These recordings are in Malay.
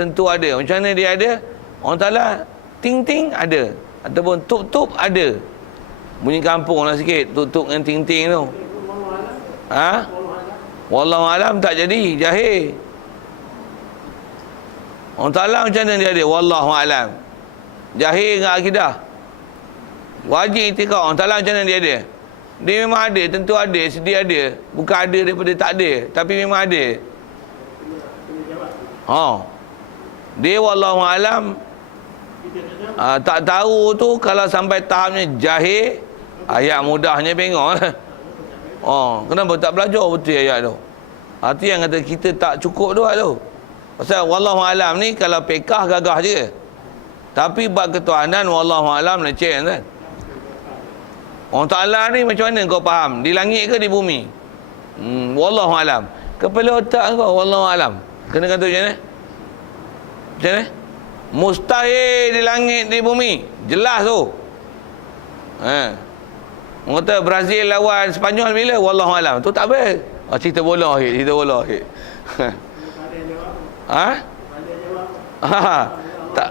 tentu ada. Macam mana dia ada? Allah Ta'ala ting-ting ada. Ataupun tup-tup ada. Bunyi kampung lah sikit, tup-tup dengan ting-ting tu. Ha? Wallahu alam tak jadi, jahil. Allah Ta'ala macam mana dia ada? Wallahu alam. Jahil dengan akidah. Wajib itikad. Allah Ta'ala macam mana dia ada? Dia memang ada, tentu ada, sedia ada. Bukan ada daripada tak ada, tapi memang ada. Dia wallahu alam. Tak tahu tu kalau sampai tahapnya jahil, ayat mudahnya bengok lah. Kenapa tak belajar betul ayat tu? Itu yang kata kita tak cukup tu. Pasal wallahu alam ni kalau pekah gagah je. Tapi bab ketuhanan wallahu alam leceh kan. Allah Ta'ala ni macam mana kau faham? Di langit ke di bumi? Wallahu alam. Kepala otak kau wallahu alam. Kena kata macam mana? Macam mana? Mustahil di langit di bumi. Jelas tu. Orang kata Brazil lawan Sepanyol bila? Wallahu alam. Tu tak apa. Cerita bola sikit, cerita bola sikit. Tak.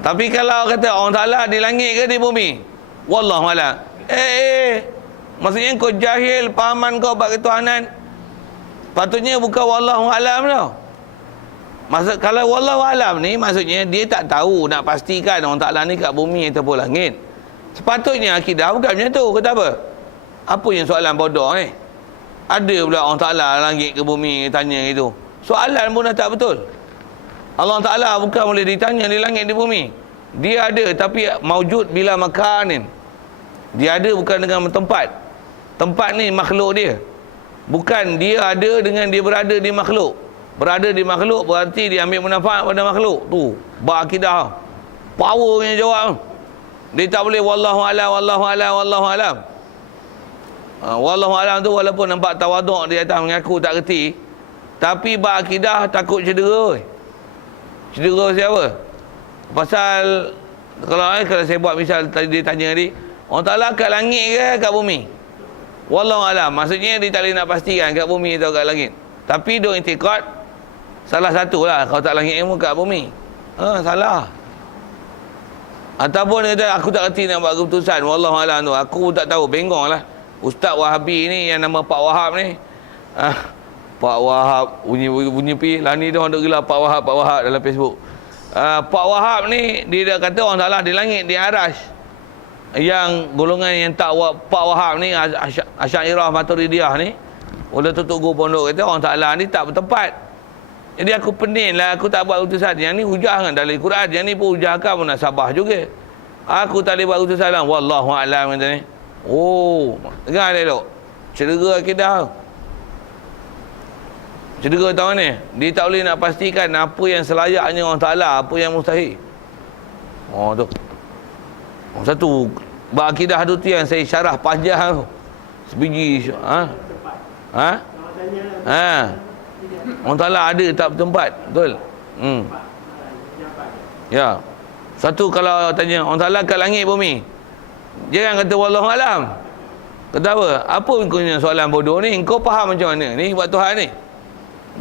Tapi kalau kata Allah Ta'ala di langit ke di bumi? Wallahu alam. Maksudnya kau jahil pahaman kau bab ketuhanan. Patutnya bukan wallahu alam tau. Maksud kalau wallahu alam ni maksudnya dia tak tahu nak pastikan Allah Ta'ala ni kat bumi ataupun langit. Sepatutnya akidah bukan macam tu. Kata apa? Apa yang soalan bodoh ni? Ada pula Allah Ta'ala langit ke bumi tanya itu. Soalan pun dah tak betul. Allah Ta'ala bukan boleh ditanya di langit di bumi. Dia ada tapi maujud bila makanin. Dia ada bukan dengan tempat. Tempat ni makhluk dia. Bukan dia ada dengan dia berada di makhluk. Berada di makhluk berarti dia ambil manfaat pada makhluk. Tu bab akidah. Power punya jawab. Dia tak boleh wallahu alam, wallahu alam, wallahu alam. Wallahu alam tu walaupun nampak tawaduk di atas mengaku tak reti, tapi bab akidah takut cedera. Cedera siapa? Pasal kalau saya buat misal tadi dia tanya tadi, Allah Ta'ala kat langit ke kat bumi? Wallahu alam. Maksudnya dia tak boleh nak pastikan kat bumi atau kat langit. Tapi duk intikad salah satu lah. Kalau tak langit ilmu kat bumi. Salah. Ataupun dia kata aku tak reti nak buat keputusan. Wallahu alam tu. Aku tak tahu. Bengong lah. Ustaz Wahabi ni yang nama Pak Wahab ni. Pak Wahab bunyi pi lah ni dia orang duk gelar Pak Wahab dalam Facebook. Pak Wahab ni dia dah kata orang Ta'ala di langit di Arash. Yang golongan yang tak Pak Wahab ni Asy'ariyah Maturidiyah ni boleh tutup guru pondok kata orang Ta'ala ni tak bertempat. Jadi aku pening lah, aku tak buat keputusan. Yang ni hujah kan dari Quran, yang ni pun hujah kan munasabah juga. Aku tak boleh buat keputusan lah. Wallahu a'lam kata ni. Dengar dia duk. Cedera akidah. Cedera tahu ni. Dia tak boleh nak pastikan apa yang selayaknya Allah Ta'ala, apa yang mustahil. Tu. Satu bab akidah tu yang saya syarah panjang tu. Sebiji. Allah Ta'ala ada tak bertempat. Betul? Ya. Satu kalau tanya Allah Ta'ala kat langit bumi, jangan kata wallahu alam. Kata apa? Apa punya soalan bodoh ni? Kau faham macam mana ni buat Tuhan ni?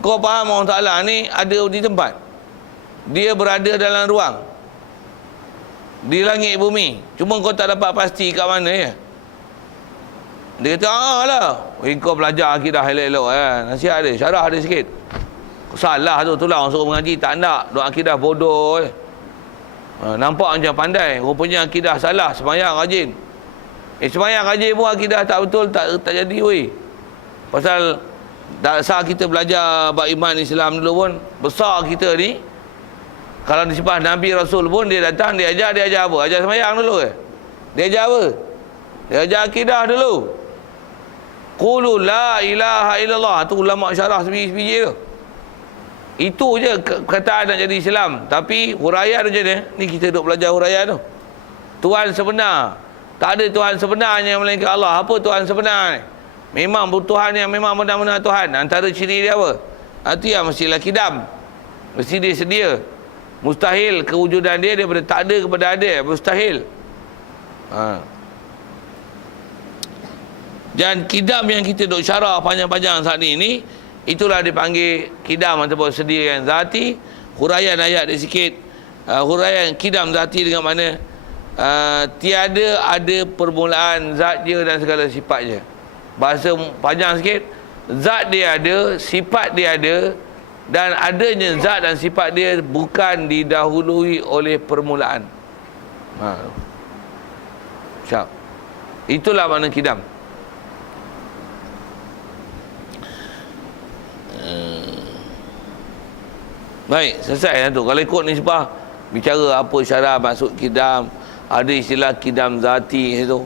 Kau faham Allah Ta'ala ni ada di tempat. Dia berada dalam ruang. Di langit bumi. Cuma kau tak dapat pasti kat mana ya. Dia kata, lah. Kau belajar akidah elok-elok nasihat dia, syarah dia sikit. Salah tu, itulah orang suruh mengaji, tak nak. Duk akidah bodoh nampak macam pandai. Rupanya akidah salah, semayang rajin. Semayang rajin pun akidah tak betul, tak jadi weh. Pasal tak sah kita belajar bab iman Islam dulu pun. Besar kita ni, kalau disebut Nabi Rasul pun dia datang, dia ajar apa? Ajar semayang dulu ke? Dia ajar apa? Dia ajar akidah dulu. Qulu la ilaha illallah. Tu ulama syarah sebiji-sebiji tu. Itu je perkataan nak jadi Islam. Tapi huraian macam ni. Ni kita duk belajar huraian tu. Tuhan sebenar. Tak ada Tuhan sebenarnya melainkan Allah. Apa Tuhan sebenar ni? Memang Tuhan yang memang benar-benar Tuhan. Antara ciri dia apa? Itu yang mestilah kidam. Mesti dia sedia. Mustahil kewujudan dia daripada tak ada kepada ada. Mustahil. Dan kidam yang kita duk syarah panjang-panjang saat ni Itulah dipanggil kidam ataupun sendirian zati. Huraian ayat dia sikit. Huraian kidam zati dengan mana tiada ada permulaan zat dia dan segala sifat dia. Bahasa panjang sikit, zat dia ada, sifat dia ada, dan adanya zat dan sifat dia bukan didahului oleh permulaan. Siap. Itulah makna kidam. Baik, selesai tu. Kalau ikut nisbah, bicara apa syarah maksud kidam, ada istilah kidam zati itu.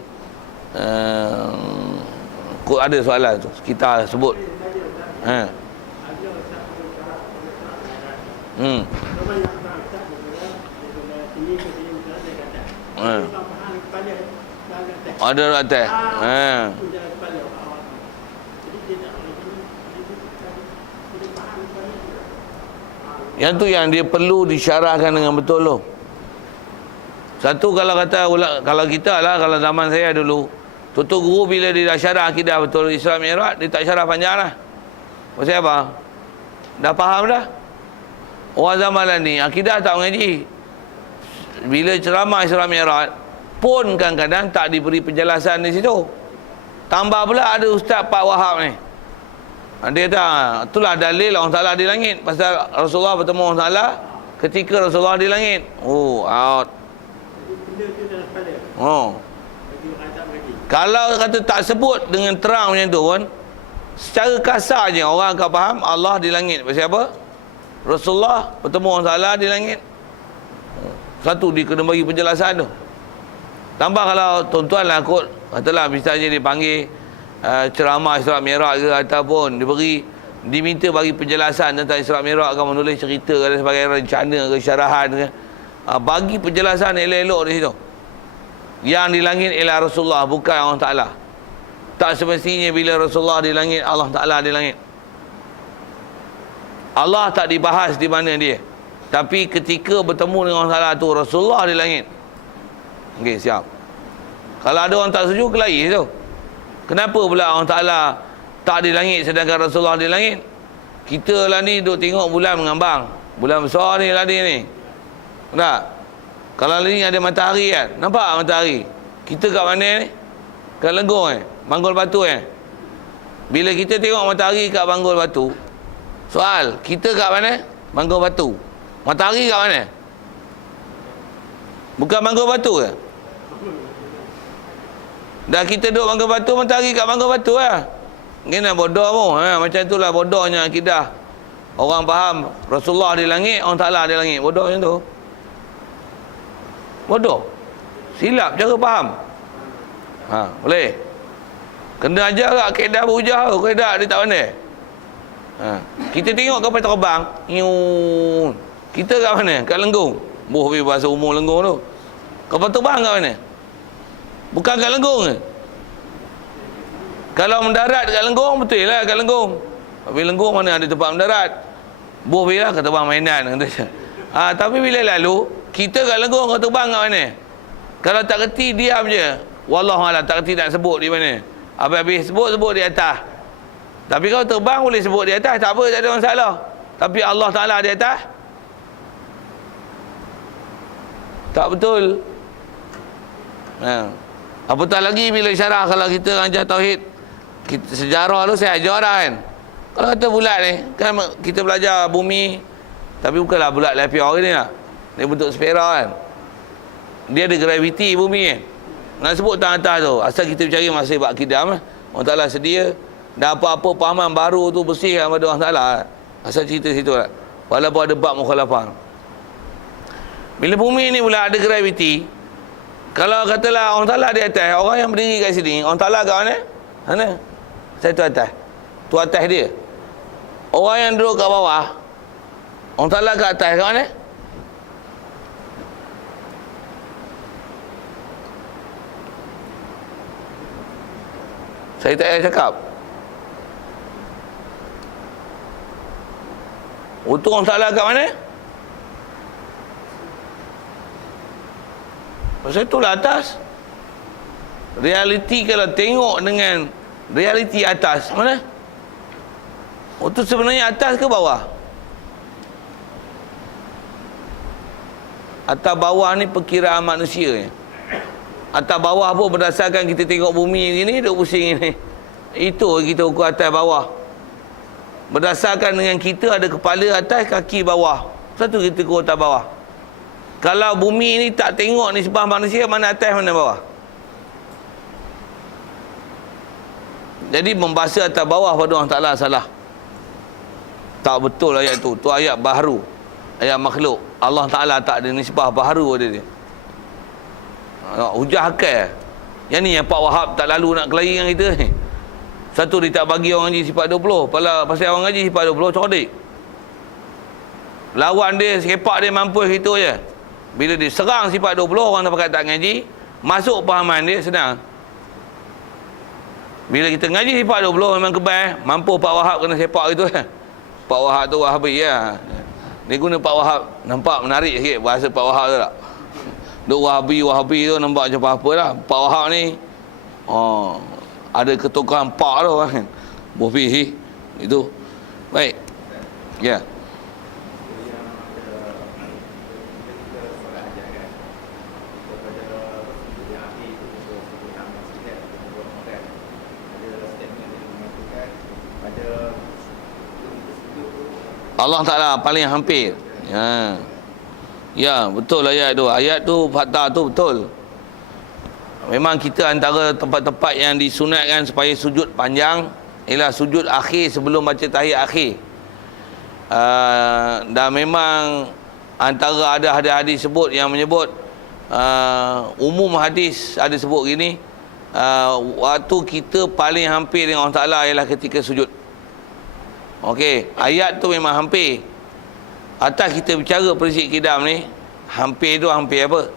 Ada soalan tu kita sebut. Ada atas. Yang tu yang dia perlu disyarahkan dengan betul tu. Satu, kalau kata kalau kita lah, kalau zaman saya dulu, tutu guru bila dia dah syarah akidah betul Isra Mi'raj, dia tak syarah panjang lah. Pasal apa? Dah faham dah. Orang zaman ni akidah tak mengaji. Bila ceramah Isra Mi'raj pun kadang-kadang tak diberi penjelasan di situ. Tambah pula ada Ustaz Pak Wahab ni. Dia kata, itulah dalil Allah Ta'ala di langit. Pasal Rasulullah bertemu Allah Ta'ala ketika Rasulullah di langit. Oh, out. Oh. Kalau kata tak sebut dengan terang macam tu pun, secara kasar je orang akan faham Allah di langit. Pasal apa? Rasulullah bertemu Allah Ta'ala di langit. Satu, dia kena bagi penjelasan tu. Tambah kalau tuan-tuan lah kot, katalah misalnya dipanggil ceramah Isra Mi'raj ke, ataupun diminta bagi penjelasan tentang Isra Mi'raj, akan menulis cerita ke sebagai rencana ke syarahan ke, bagi penjelasan elok-elok di situ. Yang di langit ialah Rasulullah, bukan Allah Ta'ala. Tak semestinya bila Rasulullah di langit, Allah Ta'ala di langit. Allah tak dibahas di mana dia, tapi ketika bertemu dengan Allah Ta'ala tu, Rasulullah di langit. Okey, siap. Kalau ada orang tak setuju, kelahi tu. Kenapa pula Allah Ta'ala tak di langit sedangkan Rasulullah di langit? Kita lah ni duk tengok bulan mengambang. Bulan besar ni lah ni. Tak? Kalau ni ada matahari kan? Nampak matahari? Kita kat mana ni? Kat Lenggong Banggul Batu Bila kita tengok matahari kat Banggul Batu, soal, kita kat mana? Banggul Batu. Matahari kat mana? Bukan Banggul Batu ke? Dah kita duduk Banggul Batu, matahari kat Banggul Batu lah. Kena bodoh pun. Macam itulah bodohnya akidah. Orang faham Rasulullah di langit, Allah Ta'ala di langit. Bodoh macam tu. Bodoh. Silap cara faham. Boleh. Kena ajar tak kaedah berhujah tu. Kaedah dia tak pandai. Kita tengok kapal terbang. Kita kat mana? Kat Lenggong. Bahasa umur Lenggong tu. Kapal terbang kat mana? Bukan kat Lenggong ke? Kalau mendarat kat Lenggong, betul lah kat Lenggong. Tapi Lenggong mana ada tempat mendarat? Boleh lah kata terbang mainan. Tapi bila lalu, kita kat Lenggong, kau terbang kat mana? Kalau tak kerti, diam je. Wallahualam, tak kerti nak sebut di mana. Habis-habis sebut di atas. Tapi kalau terbang boleh sebut di atas, tak apa, tak ada masalah. Tapi Allah Ta'ala di atas, tak betul. Apatah lagi bila syarah, kalau kita ajar tauhid, sejarah tu saya ajar dah kan. Kalau kata bulat ni, kan kita belajar bumi, tapi bukanlah bulat lepior ni lah. Dia bentuk sfera kan. Dia ada graviti bumi kan. Nak sebut tang atas tu, asal kita bercari masih bab kidam lah. Allah Ta'ala sedia, dan apa-apa pahaman baru tu bersihkan pada Allah Ta'ala. Asal cerita situ lah. Walaupun ada bab mukhalafah. Bila bumi ni pula ada graviti, kalau katalah Allah Ta'ala di atas, orang yang berdiri kat sini, Allah Ta'ala kat mana? Mana? Saya tu atas. Tu atas dia. Orang yang duduk kat bawah, Allah Ta'ala kat atas kat mana? Saya tak payah cakap. Untuk Allah Ta'ala kat mana? Pasal itulah atas. Realiti kalau tengok dengan realiti atas, mana? Oh, tu sebenarnya atas ke bawah? Atas bawah ni perkiraan manusia ni. Atas bawah pun berdasarkan kita tengok bumi gini, duk pusing ni. Itu kita ukur atas bawah. Berdasarkan dengan kita ada kepala atas, kaki bawah. Satu kita ukur atas bawah. Kalau bumi ni tak tengok nisbah manusia, mana atas mana bawah. Jadi membahasa atas bawah pada Allah Ta'ala salah. Tak betul ayat tu. Tu ayat baharu, ayat makhluk. Allah Ta'ala tak ada nisbah baharu pada dia. Hujah akal. Yang ni yang Pak Wahab tak lalu nak kelahi dengan kita ni. Satu, dia tak bagi orang ngaji sifat 20. Pasal orang ngaji sifat 20 cordik. Lawan dia, sekepak dia mampus gitu je. Bila dia serang sifat 20, orang tak pakai tak ngaji, masuk pahaman dia senang. Bila kita ngaji sifat 20 memang kebal, mampu Pak Wahab kena sepak gitu kan. Pak Wahab tu Wahabi ya. Dia guna Pak Wahab, nampak menarik sikit bahasa Pak Wahab tu tak? Duk Wahabi tu nampak macam apa lah. Pak Wahab ni ada ketukan Pak tu kan. Bofi itu. Baik. Ya. Allah Ta'ala paling hampir. Ya, betul ayat tu. Ayat tu, fakta tu betul. Memang kita antara tempat-tempat yang disunatkan supaya sujud panjang ialah sujud akhir sebelum baca tahiyat akhir. Dan memang antara ada hadis sebut yang menyebut umum hadis ada sebut gini, waktu kita paling hampir dengan Allah Ta'ala ialah ketika sujud. Okey, ayat tu memang hampir. Atas kita bicara prinsip kidam ni, hampir tu hampir apa?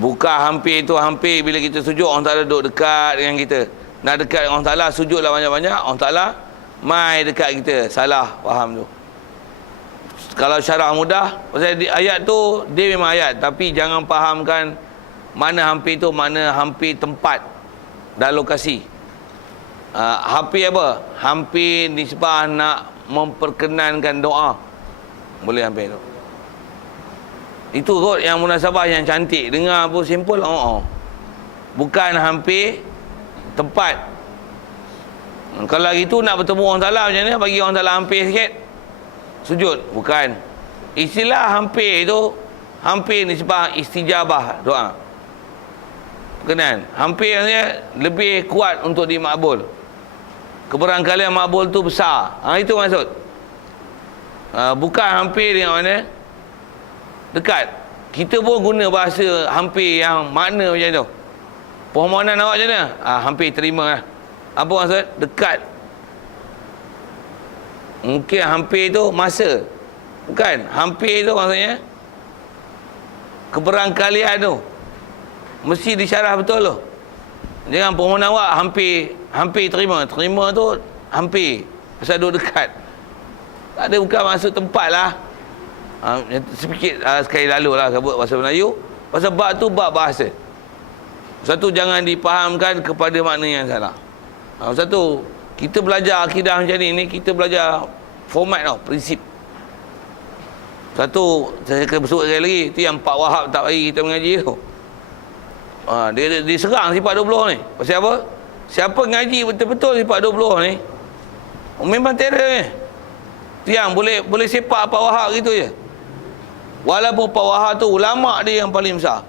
Bukan hampir tu hampir bila kita sujud Allah Ta'ala duduk dekat dengan kita. Nak dekat dengan Allah Ta'ala, sujudlah banyak-banyak, Allah Ta'ala mai dekat kita. Salah faham tu. Kalau syarah mudah, pasal ayat tu dia memang ayat, tapi jangan fahamkan mana hampir tu, mana hampir tempat dan lokasi. Hampir apa? Hampir nisbah nak memperkenankan doa. Boleh hampir tu. Itu kot yang munasabah yang cantik. Dengar pun simple. Bukan hampir tempat. Kalau gitu nak bertemu orang Ta'ala macam mana? Bagi orang Ta'ala hampir sikit sujud. Bukan. Istilah hampir tu, hampir nisbah istijabah doa. Berkenan. Hampir lebih kuat untuk dimakbul. Keberangkalian makbul tu besar. Itu maksud. Bukan hampir yang mana? Dekat. Kita pun guna bahasa hampir yang makna macam tu. Permohonan awak macam mana? Hampir terima lah. Apa maksud? Dekat. Mungkin hampir tu masa. Bukan. Hampir tu maksudnya keberangkalian tu mesti disyarah betul tu. Jangan permohonan awak hampir terima. Terima tu hampir. Pasal duduk dekat. Tak ada, bukan maksud tempat lah. Sedikit sekali lalu lah sebut bahasa Melayu. Pasal bab tu bab bahasa. Satu, jangan dipahamkan kepada makna yang salah. Satu, kita belajar akidah macam ni, kita belajar format tau, prinsip. Satu, saya akan bersebut sekali lagi, itu yang Pak Wahab tak bagi kita mengaji tu. Dia diserang sifat 20 ni. Pasal apa? Siapa ngaji betul-betul sifat 20 ni, memang terror ni. Itu yang boleh sepak Pak Wahab gitu je. Walaupun Pak Wahab tu ulama' dia yang paling besar.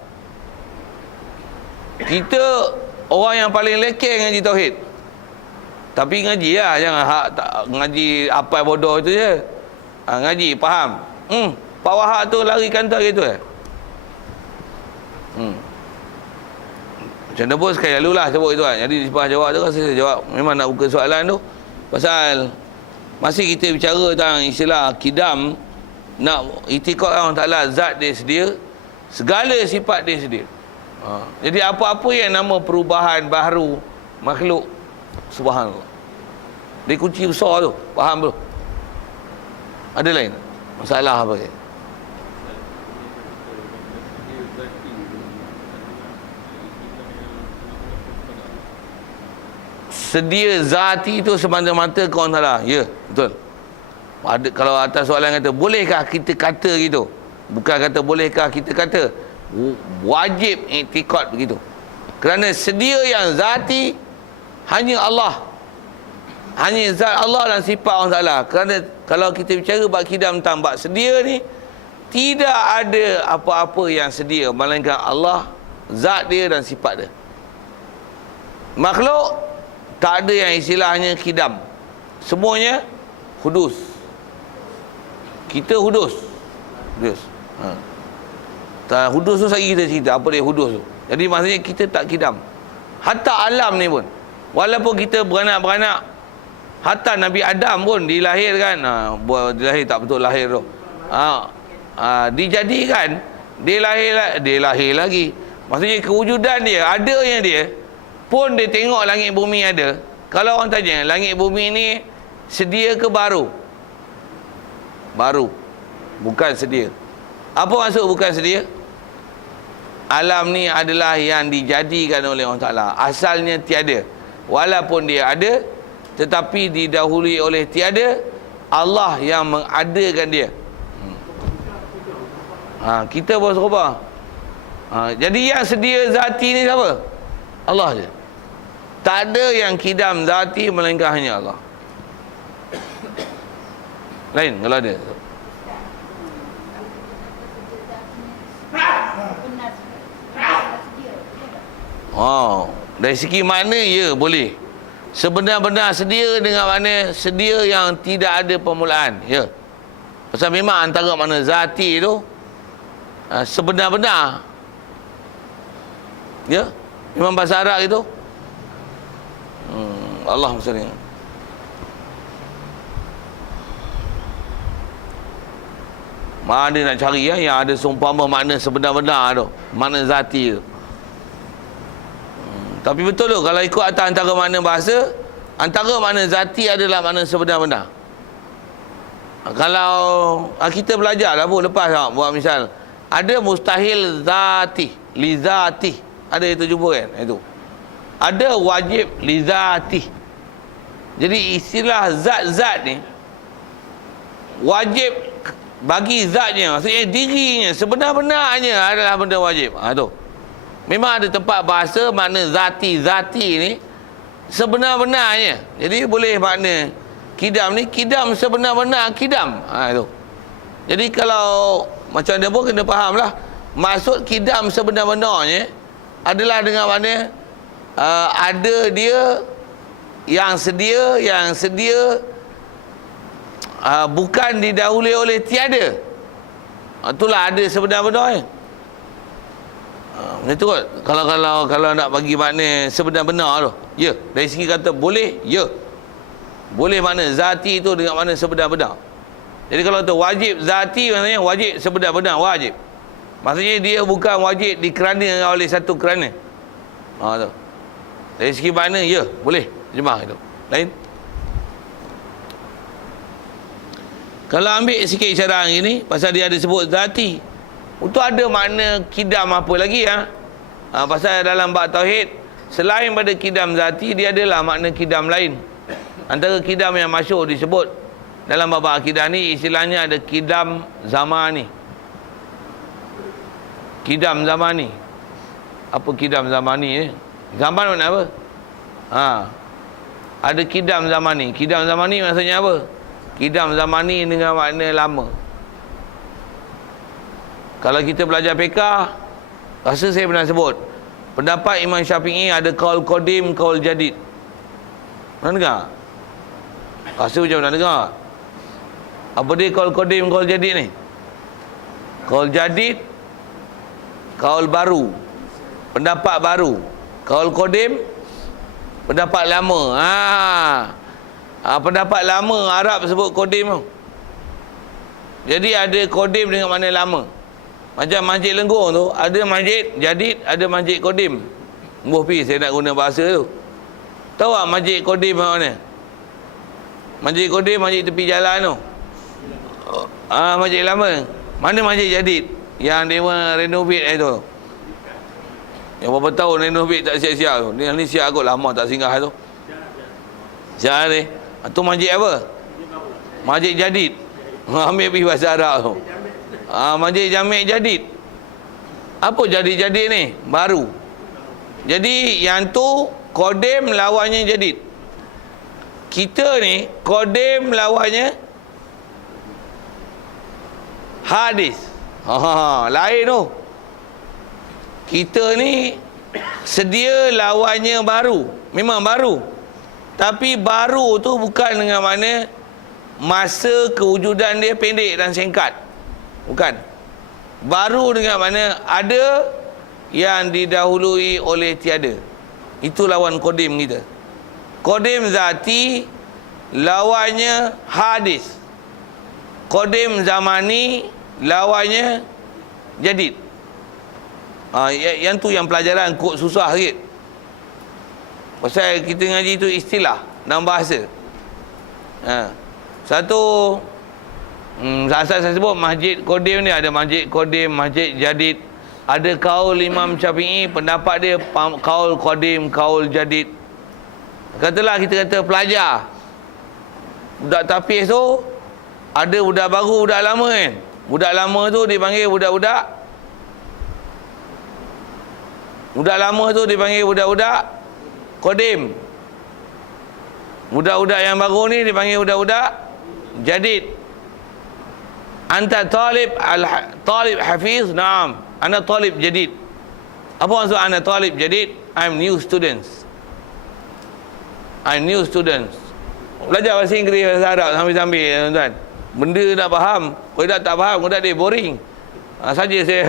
Kita orang yang paling lekeh ngaji tauhid. Tapi ngaji lah, jangan tak ngaji apa bodoh itu je. Ngaji, faham. Pak Wahab tu lari kantor gitu je. Macam mana pun sekali lalu lah sebut itu kan. Jadi lepas jawab tu rasa saya jawab. Memang nak buka soalan tu. Pasal masih kita bicara tentang istilah kidam, nak itikad Allah Ta'ala zat dia sedia, segala sifat dia sedia. Jadi apa-apa yang nama perubahan baharu makhluk, subhanallah, dia kunci besar tu. Faham tu? Ada lain masalah apa ke? sedia zati itu semata-mata ke Allah Ta'ala? Ya, betul. Kalau atas soalan kata, bolehkah kita kata gitu? Bukan kata bolehkah kita kata, wajib iktikad begitu. Kerana sedia yang zati hanya Allah, hanya zat Allah dan sifat Allah Ta'ala. Kerana kalau kita bicara bab kidam tentang bab sedia ni, tidak ada apa-apa yang sedia melainkan Allah, zat dia dan sifat dia. Makhluk tak ada yang istilahnya kidam, semuanya hudus. Kita hudus. Hudus tu lagi kita cerita apa dia hudus tu. Jadi maksudnya kita tak kidam. Hatta alam ni pun, walaupun kita beranak-beranak, hatta Nabi Adam pun dilahirkan, dilahir tak betul lahir tu, dijadikan, dia lahir lagi. Maksudnya kewujudan dia, ada yang dia pun dia tengok langit bumi ada. Kalau orang tanya, langit bumi ni sedia ke baru? Baru, bukan sedia. Apa maksud bukan sedia? Alam ni adalah yang dijadikan oleh Allah Ta'ala. Asalnya tiada. Walaupun dia ada, tetapi didahului oleh tiada. Allah yang mengadakan dia. Kita pun serupa. Jadi yang sedia zati ni siapa? Allah je. Tak ada yang kidam zati melainkan hanya Allah. Lain kalau ada. Dari segi makna ya boleh. Sebenar-benar sedia dengan makna sedia yang tidak ada permulaan. Ya. Pasal memang antara makna zati tu sebenar-benar. Ya. Memang bahasa Arab itu. Allah SWT. Mana nak cari yang ada seumpama makna sebenar-benar tu, makna zati tu. Tapi betul tu, kalau ikut atas antara makna bahasa, antara makna zati adalah makna sebenar-benar. Kalau kita belajar lah pun lepas buat misal, ada mustahil zati, li zati, ada itu jumpa kan? Itu. Ada wajib li zati. Jadi istilah zat-zat ni wajib bagi zatnya, maksudnya dirinya sebenar-benarnya adalah benda wajib. Tu. Memang ada tempat bahasa makna zati ni sebenar-benarnya. Jadi boleh makna kidam ni, kidam sebenar-benar kidam. Tu. Jadi kalau macam dia pun kena fahamlah, maksud kidam sebenar-benarnya adalah dengan makna ada dia yang sedia bukan didahului oleh tiada. Itulah ada sebenar-benarnya. Macam tu kot. Kalau nak bagi makna sebenar-benar tu, ya, dari segi kata boleh, ya, boleh makna zati itu dengan makna sebenar-benar. Jadi kalau tu wajib zati, maksudnya wajib sebenar-benar, wajib. Maksudnya dia bukan wajib dikerana oleh satu kerana. Tu. Dari segi makna, ya, boleh terjemah itu. Lain. Kalau ambil sikit cara ini, pasal dia ada sebut zati, itu ada makna kidam apa lagi pasal dalam bab tauhid, selain pada kidam zati, dia adalah makna kidam lain. Antara kidam yang masyhur disebut dalam bab akidah ni, istilahnya ada kidam zamani. Kidam zamani. Apa kidam zamani ni? Zaman makna apa? Ada kidam zamani. Kidam zamani maksudnya apa? Kidam zamani dengan makna lama. Kalau kita belajar fiqah, rasa saya pernah sebut, pendapat Imam Syafi'i ada qaul qadim, qaul jadid. Pernah dengar? Rasa macam pernah dengar. Apa dia qaul qadim, qaul jadid ni? Qaul jadid, qaul baru, pendapat baru. Qaul qadim, pendapat lama. Pendapat lama Arab sebut qadim tu. Jadi ada qadim dengan makna lama. Macam Masjid Lenggong tu, ada masjid jadid, ada masjid qadim. Mbuh pi saya nak guna bahasa tu. Tahu tak masjid qadim mana? Masjid qadim, masjid tepi jalan tu. Masjid lama. Mana masjid jadid yang dia renovate tu? Yang berapa tahun renovate tak siap-siap tu. Ni siap kot, lama tak singgah tu. Syarah ni. Tu masjid apa? Masjid Jadid. Ambil pergi bahasa Arab tu. Masjid Jamek Jadid. Apa Jadid-Jadid ni? Baru. Jadi yang tu Kodim lawannya Jadid. Kita ni Kodim lawannya Hadis. Lain tu. Kita ni sedia lawannya baru. Memang baru. Tapi baru tu bukan dengan mana masa kewujudan dia pendek dan singkat. Bukan. Baru dengan mana ada yang didahului oleh tiada. Itu lawan Kodim kita. Kodim zati lawannya hadis. Kodim zamani lawannya jadid. Yang tu yang pelajaran kod susah sikit. Pasal kita ngaji tu istilah dalam bahasa. Satu asal saya sebut masjid Kodim ni, ada masjid Kodim, masjid Jadid. Ada kaul Imam Syafi'i, pendapat dia kaul Kodim, kaul Jadid. Katalah kita kata pelajar budak tapis tu, ada budak baru, budak lama kan. Budak lama tu dipanggil budak-budak, budak lama tu dipanggil budak-budak Kodim. Budak-budak yang baru ni dipanggil budak-budak Jadid. Anta talib talib hafiz? Naam. Ana talib jadid. Apa maksud ana talib jadid? I'm new students. I'm new students. Belajar bahasa Inggeris, bahasa Arab sambil-sambil tuan-tuan. Benda nak faham, kalau tak faham, kalau tak dia boring. Saja saya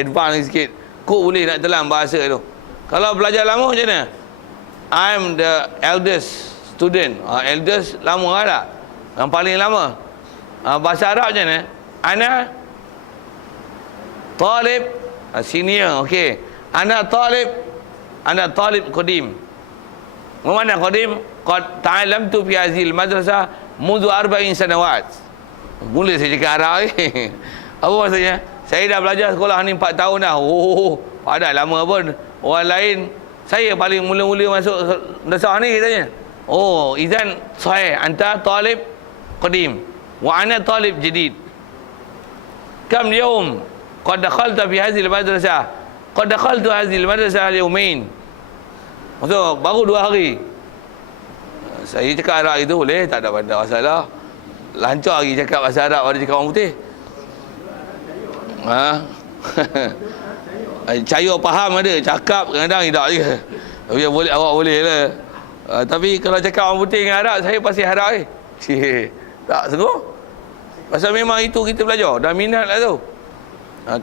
advance sikit. Kok boleh nak telan bahasa tu. Kalau belajar lama macam mana? I'm the eldest student. Eldest lama lah. Yang paling lama. Bahasa Arab macam mana? Ana talib senior. Okey. Ana talib qadim. Mana qadim? Qad ta'allamtu fi hadhihi al-madrasah منذ 40 sanawat. Mula saya cakap Arab ni. Apa maksudnya? Saya dah belajar sekolah ni 4 tahun dah. Padah lama pun. Orang lain, saya paling mula-mula masuk madrasah ni katanya. Izan sahih. Anta talib qadim wa ana talib jadid. Kam yawm qad dakhalta fi hadhihi al-madrasah? Qad dakhaltu hadhihi al-madrasah al-yawmain. Maksud baru 2 hari. Saya cakap Arab itu boleh, tak ada masalah. Lancar lagi cakap bahasa Arab pada cakap orang putih. Cahaya faham ada, cakap kadang-kadang tidak je. Tapi boleh, awak boleh lah. Tapi kalau cakap orang putih dengan Arab, saya pasti harap tak sungguh. Pasal memang itu kita belajar, dah minat lah tu.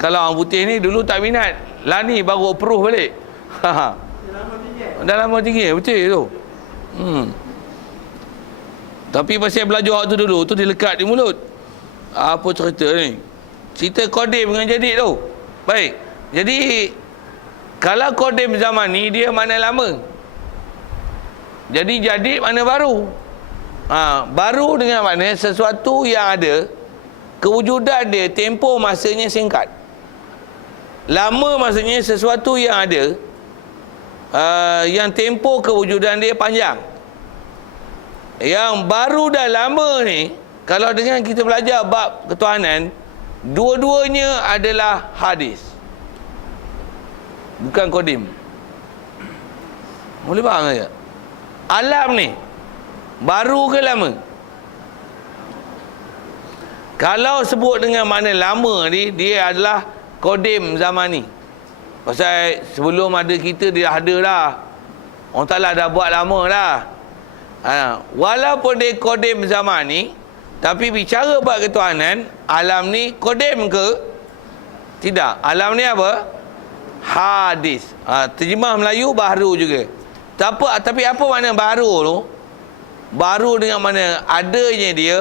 Kalau orang putih ni dulu tak minat, lah ni baru approve balik. Dah lama tinggi, betul tu. Tapi pasal belajar waktu dulu tu dia lekat di mulut. Apa cerita ni? Cerita Kodim dengan Jadid tu. Baik. Jadi kalau Kodim zaman ni dia mana lama. Jadi Jadid mana baru. Baru dengan mana sesuatu yang ada kewujudan dia tempoh masanya singkat. Lama maksudnya sesuatu yang ada yang tempoh kewujudan dia panjang. Yang baru dan lama ni, kalau dengan kita belajar bab ketuhanan, dua-duanya adalah hadis, bukan Kodim. Boleh faham tak? Alam ni baru ke lama? Kalau sebut dengan makna lama ni, dia adalah Kodim zaman ni. Pasal sebelum ada kita, dia ada dah. Orang Ta'ala dah buat lama dah. Walaupun dia Kodim zaman ni, tapi bicara bab ketuhanan, alam ni Kodim ke? Tidak. Alam ni apa? Hadis. Terjemah Melayu baru juga. Tapi apa makna baru tu? Baru dengan mana adanya dia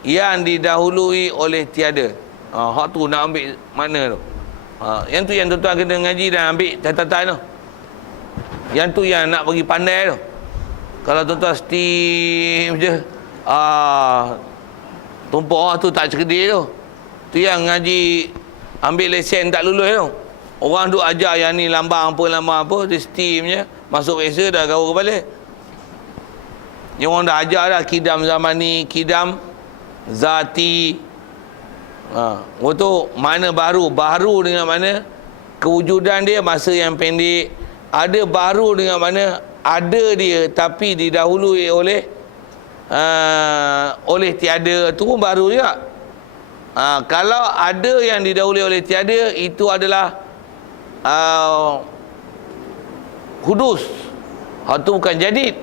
yang didahului oleh tiada. Hak tu nak ambil makna tu. Yang tu yang tuan-tuan kena ngaji dan ambil catatan tu. Yang tu yang nak bagi pandai tu. Kalau tuan-tuan steam je, tumpuk tu tak cerdik tu. Tu yang ngaji ambil lesen tak lulus tu. Orang duk ajar yang ni lambang apa, dia steam je, masuk biasa dah gaul kepala. Yang orang dah ajar dah, kidam zamani, kidam zati. Tu mana baru? Baru dengan mana kewujudan dia masa yang pendek. Ada baru dengan mana ada dia tapi didahului oleh tiada, tu pun baru juga. Kalau ada yang didahului oleh tiada, itu adalah hudus. Itu bukan jadid.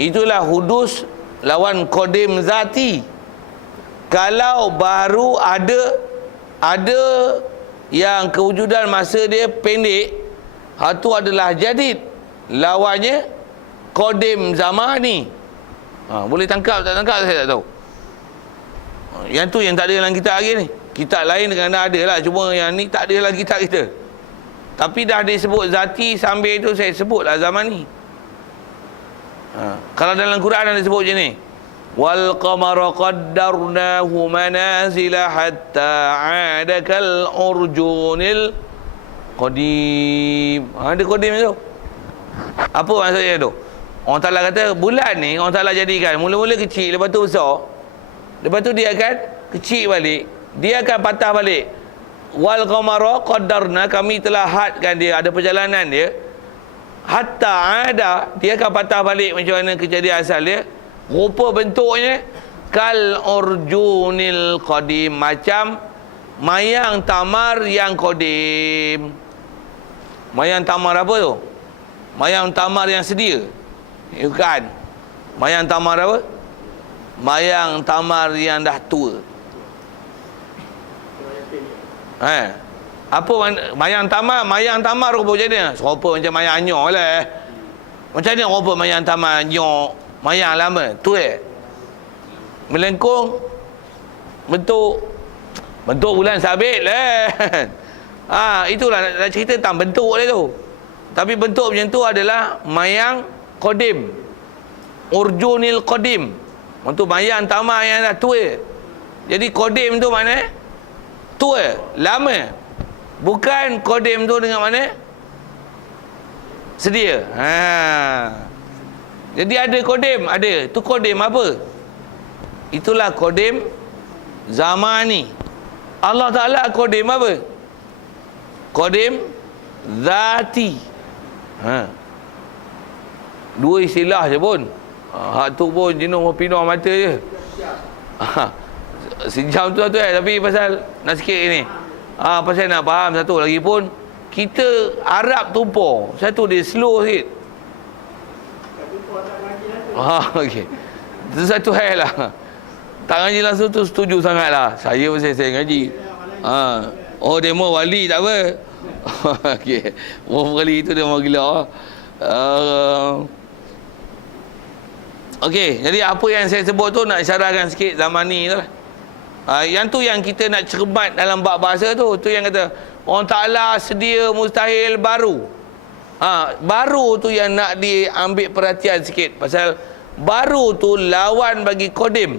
Itulah hudus lawan qadim zati. Kalau baru ada yang kewujudan masa dia pendek, itu adalah jadid. Lawannya qadim zamani. Boleh tangkap tak tangkap saya tak tahu. Yang tu yang tak ada dalam kitab hari ni. Kitab lain dengan ada lah, cuma yang ni tak ada dalam kitab kita. Tapi dah disebut zati, sambil itu saya sebutlah zamani. Kalau dalam Quran ada sebut macam ni, wal qamara qaddarnahu manazila hatta 'ada kal urjunil qadim. Ada qadim tu. Apa maksudnya tu? Orang Ta'ala kata bulan ni orang Ta'ala jadikan mula-mula kecil, lepas tu besar, lepas tu dia akan kecil balik, dia akan patah balik. Wal qamara qaddarna, kami telah hadkan dia, ada perjalanan dia, hatta ada, dia akan patah balik macam mana kejadian asal dia. Rupa bentuknya kal urjunil qadim, macam mayang tamar yang qadim. Mayang tamar apa tu? Mayang tamar yang sedia. Bukan. Mayang tamar apa? Mayang tamar yang dah tua. Apa mayang tamar? Mayang tamar rupa macam mana? Serupa macam mayang anyok lah. Macam mana rupa mayang tamar anyok? Mayang lama, tua. Melengkung. Bentuk bulan sabit lah. Itulah nak cerita tentang bentuk dia tu. Tapi bentuk macam tu adalah mayang qadim. Urjunil qadim. Untuk mayang tamar yang dah tua. Jadi qadim tu mana? Tua, lama. Bukan qadim tu dengan mana? Sedia. Jadi ada qadim, ada. Tu qadim apa? Itulah qadim zamani. Allah Ta'ala qadim apa? Qadim zati. Dua istilah je pun. Hak tu pun jenuh pindah mata je. Sejam tu tapi pasal nak sikit ni. Pasal nak faham satu lagi pun, kita Arab tumpah. Satu dia slow sikit. Okey. Itu satu hal lah. Tak ngaji langsung tu setuju sangat lah. Saya pun saya ngaji. Demo wali tak apa. Okey. Wali itu demo gila. Okey, jadi apa yang saya sebut tu nak syarahkan sikit zaman ni tu lah. Yang tu yang kita nak cermat dalam bab bahasa tu. Tu yang kata orang Ta'ala sedia mustahil baru. Baru tu yang nak diambil perhatian sikit. Pasal baru tu lawan bagi qadim.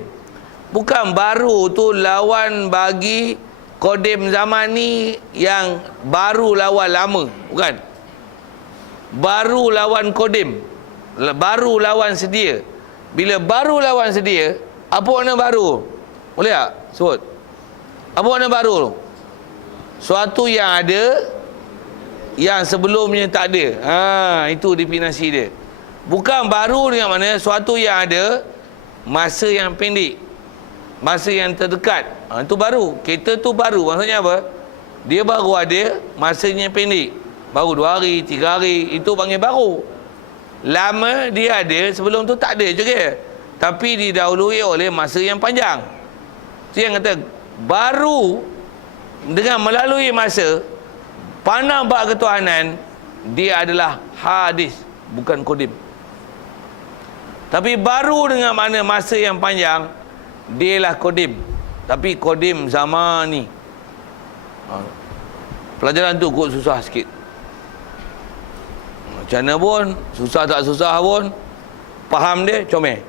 Bukan baru tu lawan bagi qadim zaman ni yang baru lawan lama. Bukan. Baru lawan qadim. Baru lawan sedia. Bila baru lawan sedia, apa makna baru? Boleh tak? Sebut. Apa makna baru? Suatu yang ada, yang sebelumnya tak ada. Itu definisi dia. Bukan baru dengan mana suatu yang ada, masa yang pendek, masa yang terdekat. Itu baru. Kereta tu baru. Maksudnya apa? Dia baru ada, masanya pendek. Baru 2 hari, 3 hari. Itu panggil baru. Lama dia ada, sebelum tu tak ada juga. Tapi didahului oleh masa yang panjang. Itu yang kata baru dengan melalui masa, pandang bab ketuhanan, dia adalah hadis, bukan qadim. Tapi baru dengan mana masa yang panjang, dia lah qadim. Tapi qadim zamani. Pelajaran tu kot susah sikit. Macam mana pun, susah tak susah pun, faham dia, comel.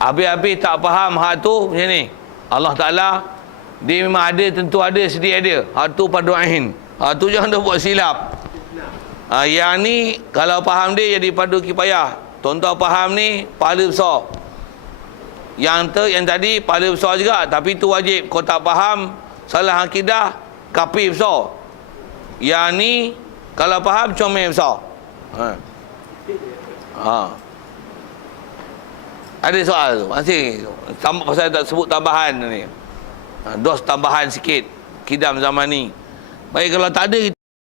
Habis-habis tak faham hak tu, macam ni. Allah Ta'ala, dia memang ada, tentu ada, sedia ada. Hak tu fardu ain. Hak tu jangan dah buat silap. Yang ni, kalau faham dia jadi fardu kifayah. Tuan-tuan faham ni, pahala besar. Yang tadi pahala besar juga, tapi itu wajib. Kau tak faham, salah akidah, kafir besar. Yang ni kalau faham, comel besar. Ada soal tu masih pasal tak sebut tambahan ni. Dos tambahan sikit kidam zaman ni. Baik, kalau tak ada